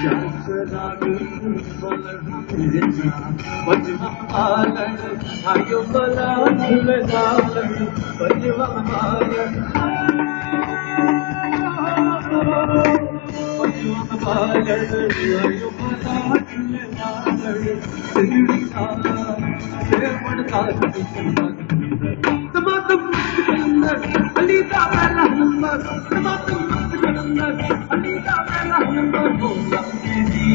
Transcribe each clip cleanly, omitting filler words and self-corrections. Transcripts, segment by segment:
Chachra gul balha Pajva palan ayo bala chule dalan Pajva palan Pajva palan ayo bala chule dalan Sirdi sa sevan ka Tamatam kalannar Alita pehla number Tamatam kalannar Alita pehla number Bola meri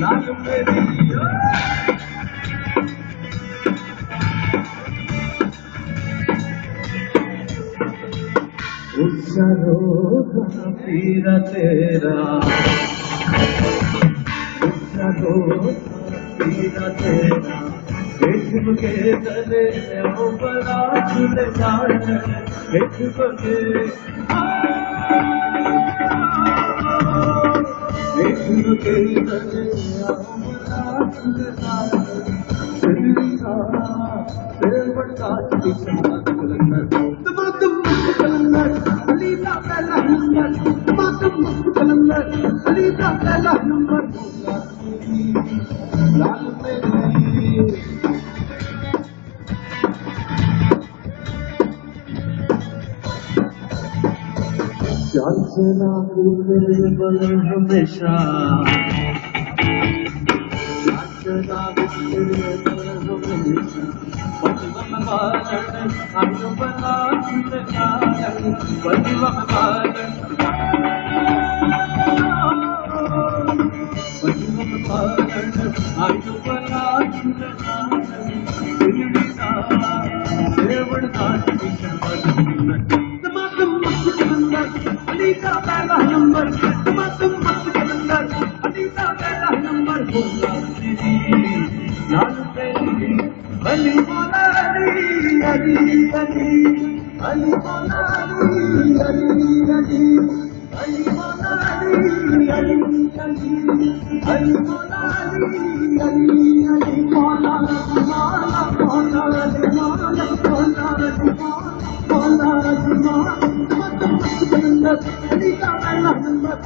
laal meri Ussa roza pira tera Ussa roza pira tera Ekh ke tale o bala chule jaan Ekh ke Ekh ke tale o bala chule jaan Sirdi sa sevan ka kalannar Tamatam kalannar Alita pehla number Tamatam kalannar Alita pehla number Laal meri Chachra gul balha hamesha Chachra gul balha hamesha Pajva palan ayo bala chule dalan Pajva palan Pajva palan ayo bala chule dalan Sirdi sa sevan ka Tamatam kalannar Alita pehla number Tamatam kalannar Alita pehla number Bola meri laal meri Ali bola Ali Ali Ali Ali bola Ali Ali Ali Ali bola Ali Ali Ali Ali bola Ali Ali Ali bola bola bola bola bola bola bola Alita pehla number